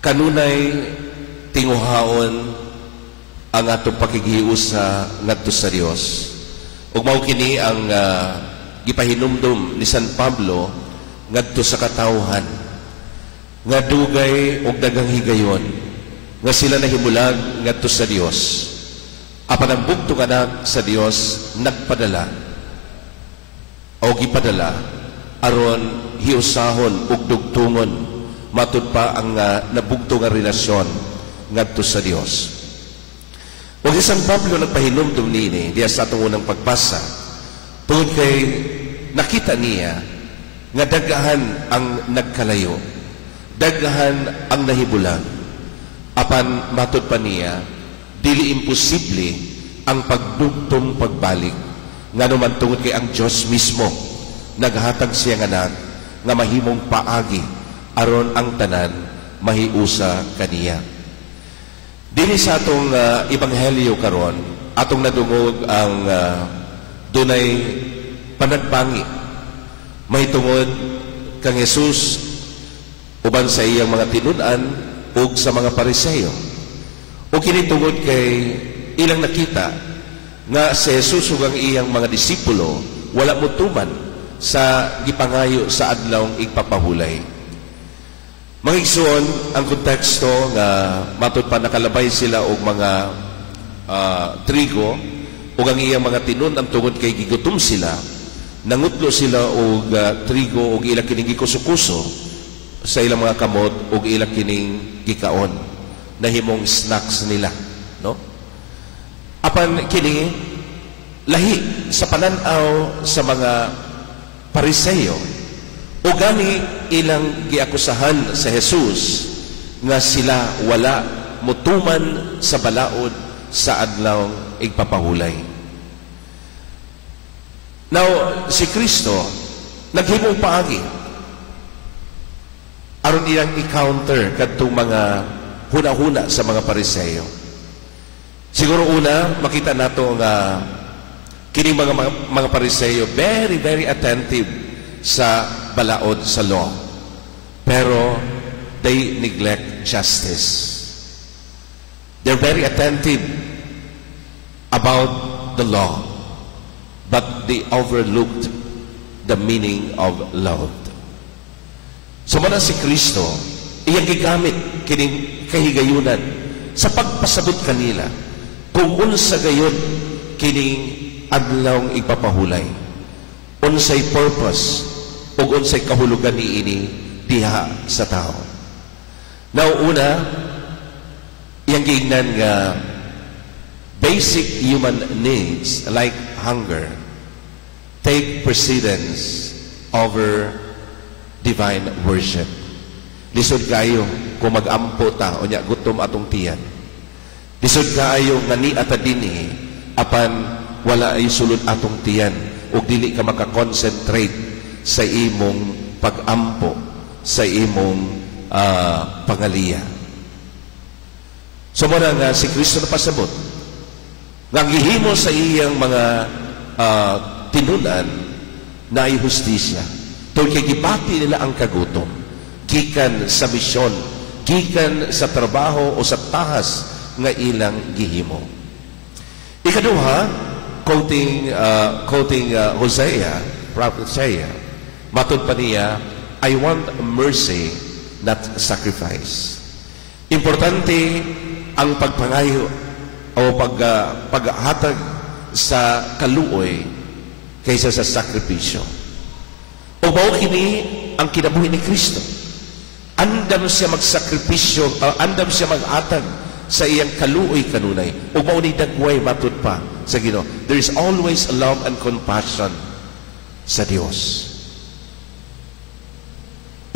kanunay tinguhaon ang atong pakigiusa ngadto sa Dios. Ug mao kini ang gipahinumdum ni San Pablo ngadto sa katawhan nga dugay og daghang higayon nga sila nahimulag ngadto sa Dios. Apan ang bugtong anak sa Dios nagpadala o gipadala aron hiusahon ug dugtungon matud pa ang nabugtong nga relasyon ngadto sa Dios. Ug si San Pablo nagpahinumdum niini diya sa atong unang pagbasa tungod kay nakita niya nga daghan ang nagkalayo, daghan ang nahibulag. Apan matud pa niya dili imposible ang pagdugtong pagbalik nganuman tungod kay ang Dios mismo naghatag siya nga anak nga mahimong paagi aron ang tanan mahiusa kaniya. Dili sa atong ebanghelyo karon atong nadungog ang dunay panagbangi mahitungod kang Jesus uban sa iyang mga tinun-an ug sa mga Pariseo. O kini tungod kay ilang nakita nga si Jesus ug ang iyang mga disipulo wala motuman sa gipangayo sa adlawng igpapahulay. Mangigsuon ang konteksto nga matud pa nakalabay sila og mga trigo ug ang iyang mga tinun-an tungod kay gigutom sila, nangutlo sila og trigo ug ila kining gikuso-kuso sa ilang mga kamot ug ila kining gikaon na himong snacks nila, no? Apan kini lahi sa pananaw sa mga Pariseo o gani ilang giakusahan sa Jesus nga sila wala mutuman sa balaod sa adlawng igpapahulay. Now, si Kristo naghimong paagi aron ilang i-counter kadtong mga huna-huna sa mga Pariseo. Siguro una, makita nato nga kining mga Pariseo very, very attentive sa balaod sa law. Pero they neglect justice. They're very attentive about the law, but they overlooked the meaning of love. So man si Kristo, iyang gigamit kining kahigayunan sa pagpasabot kanila kung unsa gayon kining adlawng igpapahulay, unsay purpose ug unsay kahulugan niini diha sa tao. Now una, iyang giingnan nga basic human needs like hunger take precedence over divine worship. Lisod kayo kung mag-ampo ta o niya gutom atong tiyan. Lisod kayo nga ni ata dinhi apan wala ay sulod atong tiyan ug dili ka makakonsentrate sa imong pag-ampo, sa imong pangaliya. So muna nga si Kristo na pasabot nga gihimo sa iyang mga tinunan na ay hustisya tungkol kay gibati nila ang kagutom gikan sa misyon, gikan sa trabaho o sa tahas nga ilang gihimo. Ikaduha, quoting Hosea, Prophet Hosea, matud pa niya, I want mercy, not sacrifice. Importante ang pagpangayo o paghatag sa kaluoy kaysa sa sakripisyo. O mao kini ang kinabuhi ni Kristo. Andam siya magsakripisyo, andam siya maghatag sa iyang kaluoy kanunay. O mao ni dagway matud pa sa Ginoo. There is always love and compassion sa Dios.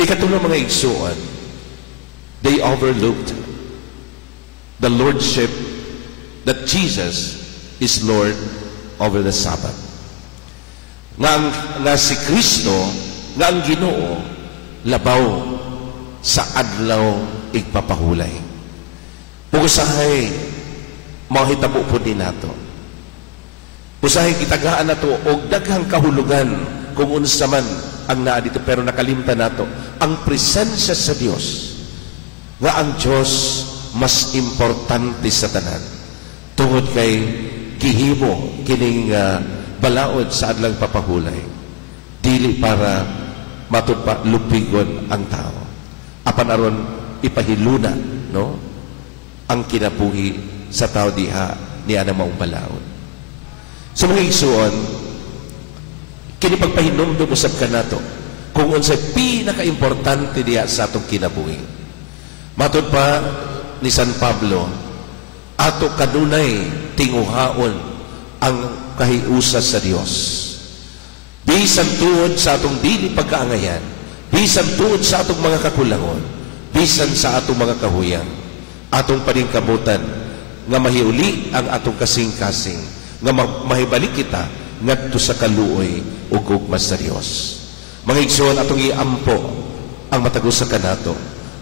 Ikatulo mga igsuon, they overlooked the lordship that Jesus is Lord over the Sabbath. Nga si Kristo, nga ang Ginoo, labaw sa adlaw igpapahulay. Usahay, mahitabo po din nato. Usahay kitagaan nato og daghang kahulugan kung unsa man ang naa dito, pero nakalimtan nato ang presensya sa Dios nga ang Dios mas importante sa tanan tungod kay gihimo kining balaod sa adlang papahulay dili para matudpa lupigon ang tao apan aron ipahiluna no ang kinabuhi sa tao diha ni ana maong balaod. Sa mga igsuon kini pagpahinumdum usab kanato kung unsay pinaka-importante diha sa atong kinabuhi. Matud pa ni San Pablo, ato kanunay tinguhaon ang kahiusa sa Dios. Bisan tuod sa atong dili pagkaangayan, bisan tuod sa atong mga kakulangon, bisan sa atong mga kahuyang, atong paningkamutan nga mahiuli ang atong kasing-kasing, nga mahibalik kita ngadto sa kaluoy ug gugma sa Dios. Mga igsoon, atong iampo ang matagos sa kanato.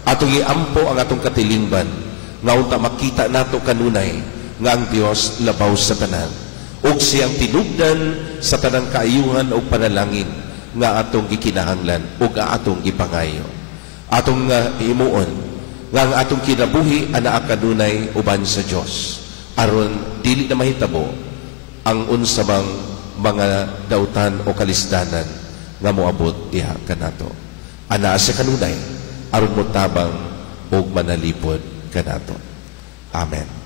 Atong iampo ang atong katilingban nga unta makita nato kanunay nga ang Dios labaw sa tanan ug siyang tinubdan sa tanang kaayuhan ug panalangin nga atong gikinahanglan ug atong gipangayo. Atong himuon nga ang atong kinabuhi ana kanunay uban sa Dios aron dili na mahitabo ang unsa bang mga dautan o kalisdanan nga moabot diha kanato. Ana sa kanunay aron mo tabang og manalipod kanato. Amen.